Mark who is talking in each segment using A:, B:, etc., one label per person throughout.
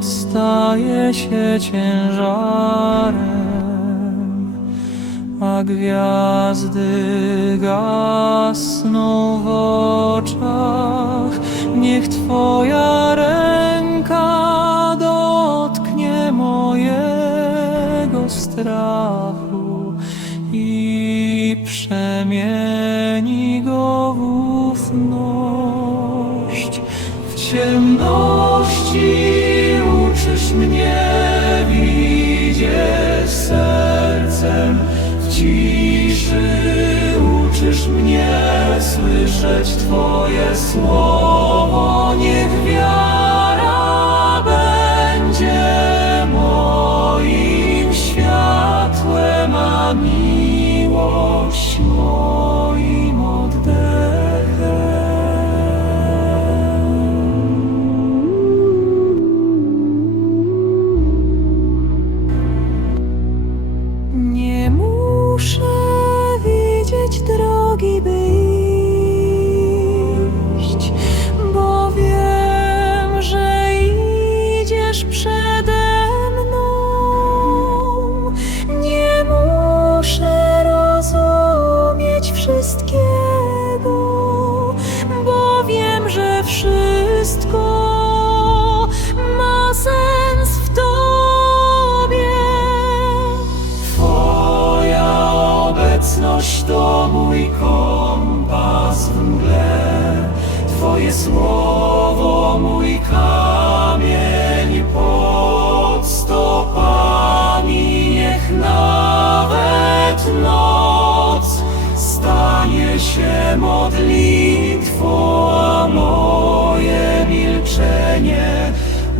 A: noc staje się ciężarem, a gwiazdy gasną w oczach. Niech Twoja ręka dotknie mojego strachu i przemieni go w ufność. W ciemności uczysz mnie widzieć sercem, w ciszy uczysz mnie słyszeć Twoje słowo. Niech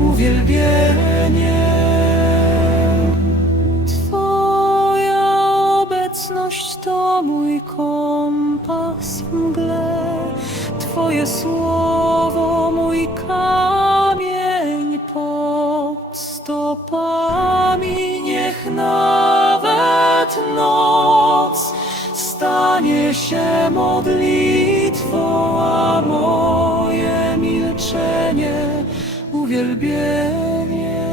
A: milczenie uwielbieniem. Twoja obecność to mój kompas w mgle, Twoje słowo mój kamień pod stopami. Niech nawet noc stanie się modlitwą, a moje milczenie uwielbieniem. Wszystko,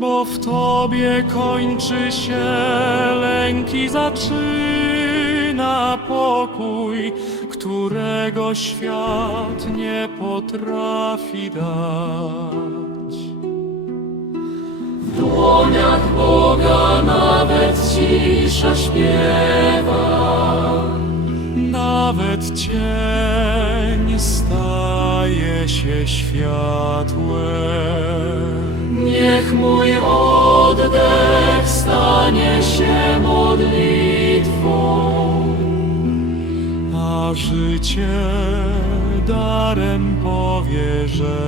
A: Bo w Tobie kończy się lęk i zaczyna pokój, którego świat nie potrafi dać. W dłoniach Boga nawet cisza śpiewa. Nawet cień staje się światłem. Niech mój oddech stanie się modlitwą, a
B: życie darem powierzenia.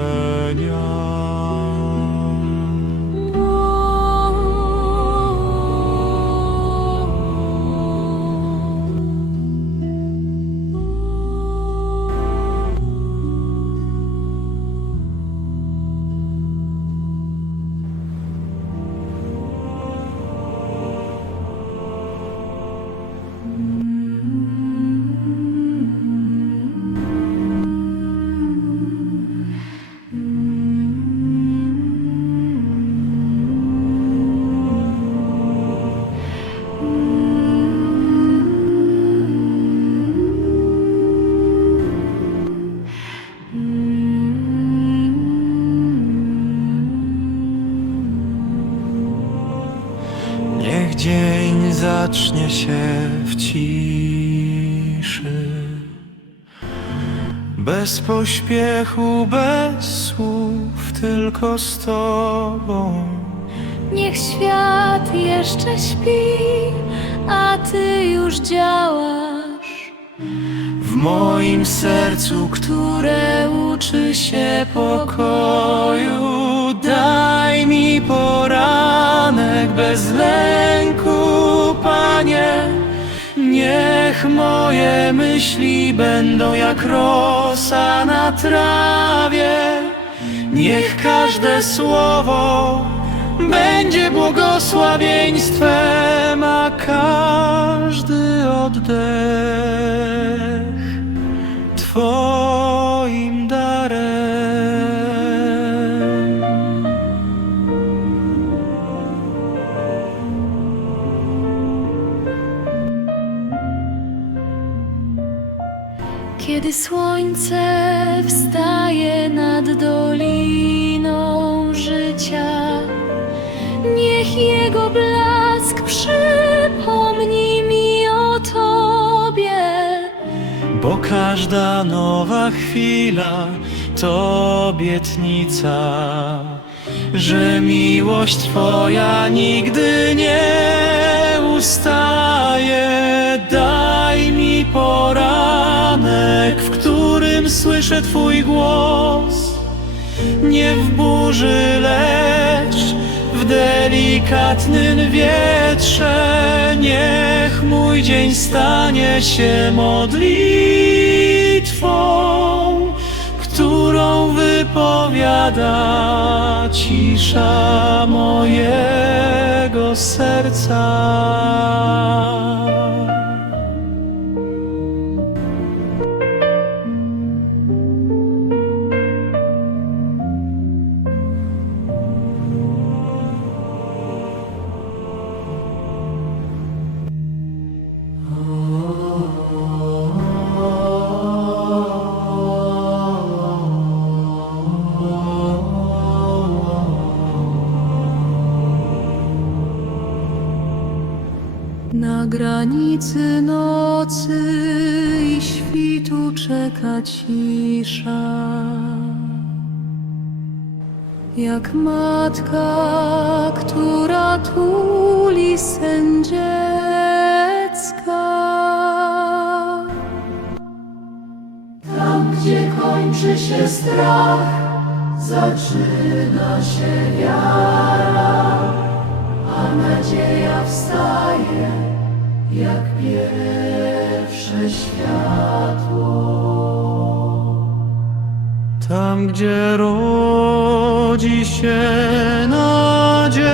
A: Pośpiechu, bez słów, tylko z Tobą.
C: Niech świat jeszcze śpi, a ty już działasz,
A: W moim sercu, które uczy się pokoju Daj mi poranek bez lęku, Panie Niech moje myśli będą jak rosa na trawie. Niech każde słowo będzie błogosławieństwem, a każdy oddech Twoim
C: kiedy słońce wstaje nad doliną życia. Niech jego blask przypomni mi o Tobie.
A: Bo każda nowa chwila to obietnica, że miłość Twoja nigdy nie ustaje. Daj poranek, w którym słyszę Twój głos. Nie w burzy, lecz w delikatnym wietrze. Niech mój dzień stanie się modlitwą, którą wypowiada cisza mojego serca.
C: Granicy nocy i świtu czeka cisza. Jak matka, która tuli sen dziecka. Tam, gdzie kończy się strach, zaczyna się wiara, a nadzieja wstaje jak pierwsze światło.
A: Tam, gdzie rodzi się nadzieja,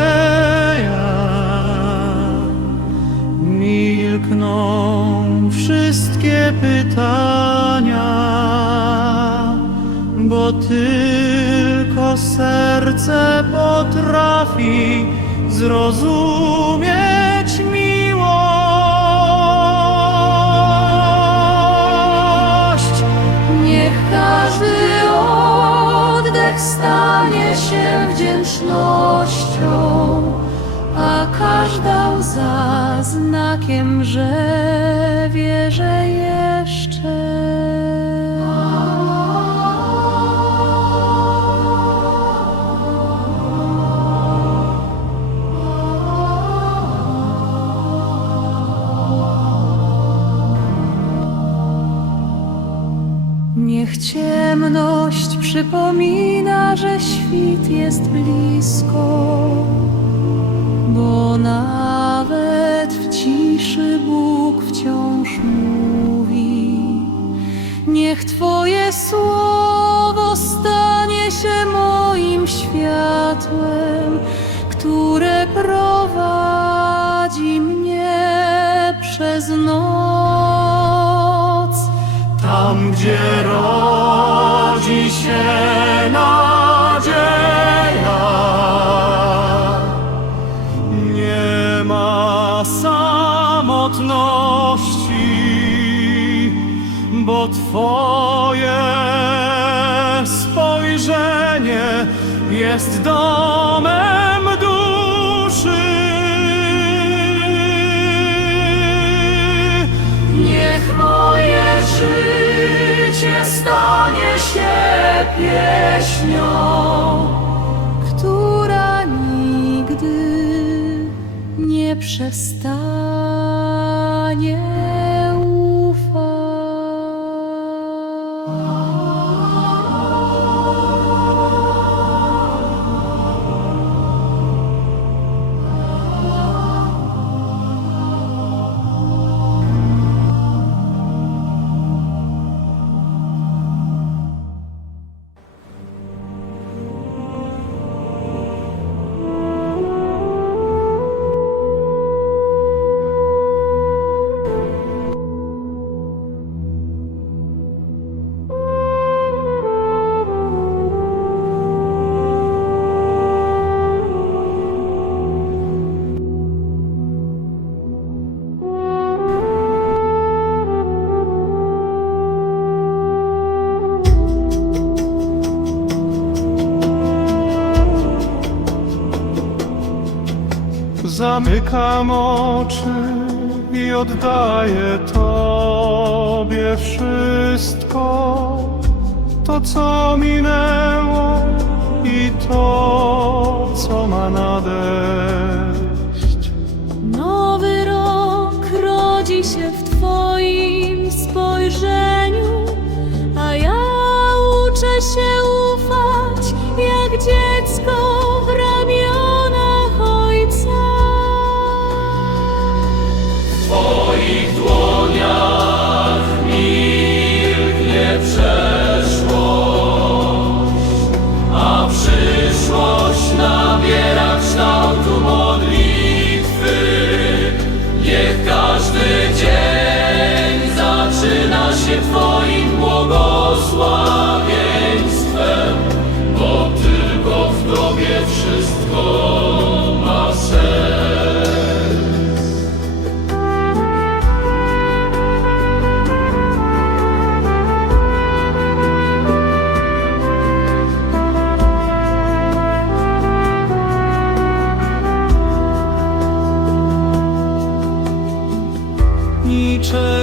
A: milkną wszystkie pytania, bo tylko serce potrafi zrozumieć
C: oddech stanie się wdzięcznością, a każda łza znakiem, że wierzę jeszcze. Przypomina, że świt jest blisko,
A: jest domem duszy.
C: Niech moje życie stanie się pieśnią, która nigdy nie przestanie
A: Zamykam oczy i oddaję Tobie wszystko, to co minęło i to, co ma nadejść.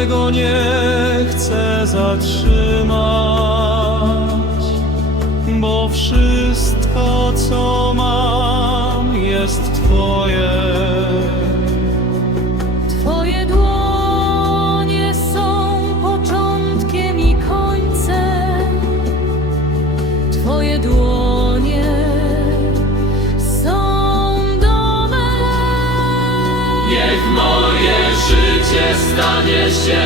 A: Nie chcę zatrzymać, bo wszystko, co mam, jest. Twoje
B: życie stanie się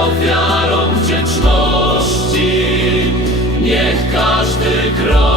B: ofiarą wdzięczności. Niech każdy krok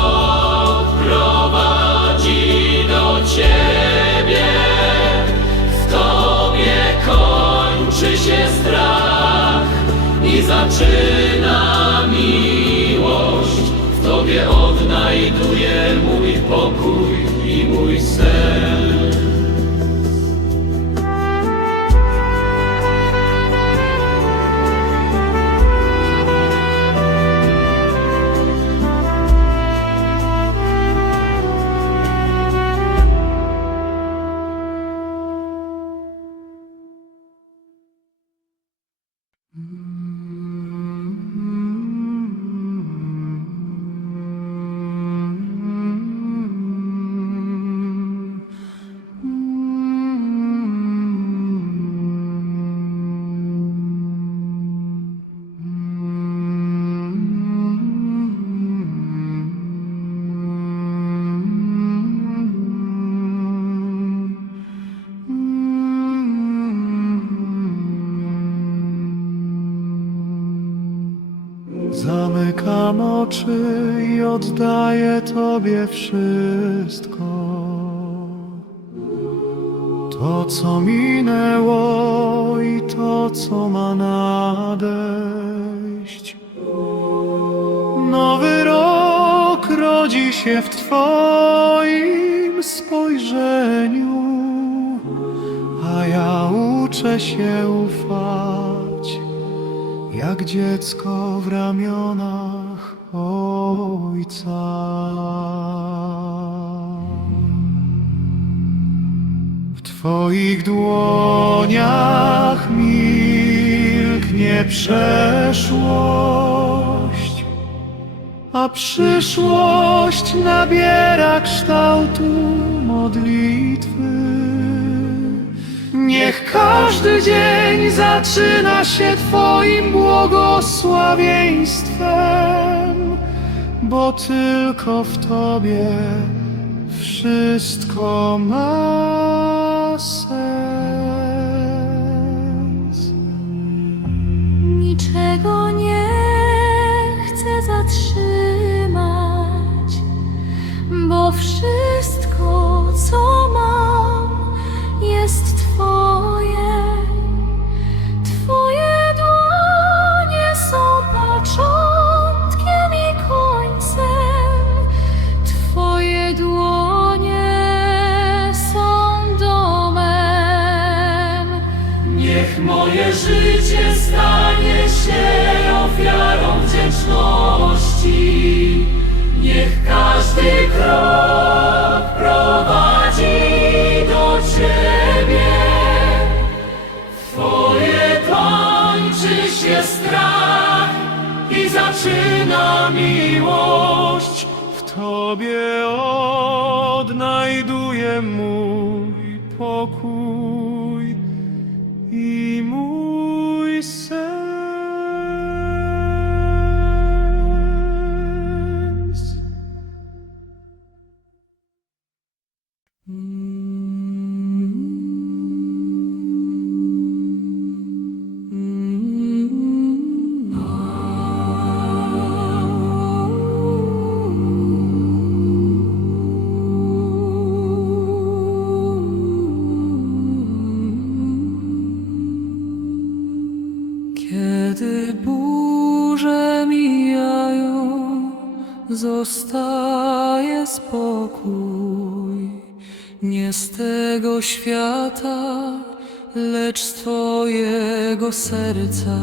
A: oddaję Tobie wszystko. To, co minęło i to, co ma nadejść. Nowy rok rodzi się w Twoim spojrzeniu, a ja uczę się ufać, jak dziecko w ramionach ojca. W Twoich dłoniach milknie przeszłość, a przyszłość nabiera kształtu modlitwy. Niech każdy dzień zaczyna się Twoim błogosławieństwem, bo tylko w Tobie wszystko ma sens.
C: Niczego nie chcę zatrzymać, bo wszystko,
B: wdzięczności. Niech każdy krok prowadzi do Ciebie. Twoje tańczy się strach i zaczyna miłość.
A: W Tobie odnajduję mój pokój
C: zostaje spokój. Nie z tego świata, lecz z Twojego serca.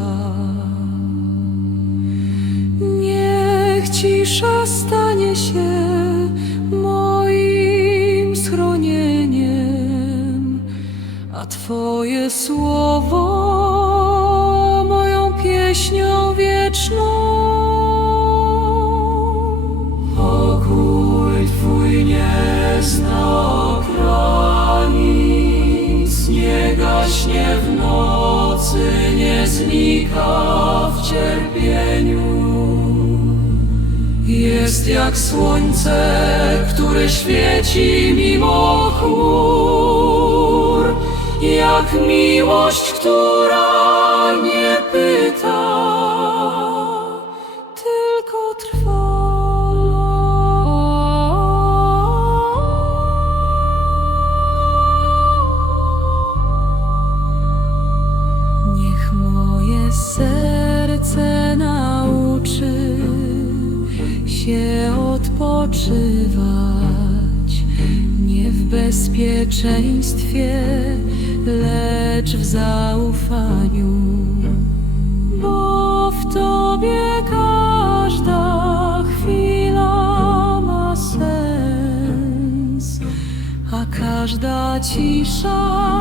C: Niech cisza stanie się moim schronieniem, a Twoje słowo moją pieśnią wieczną. Jak słońce, które świeci mimo chmur, jak miłość, która się odpoczywać. Nie w bezpieczeństwie, lecz w zaufaniu, bo w Tobie każda chwila ma sens, a każda cisza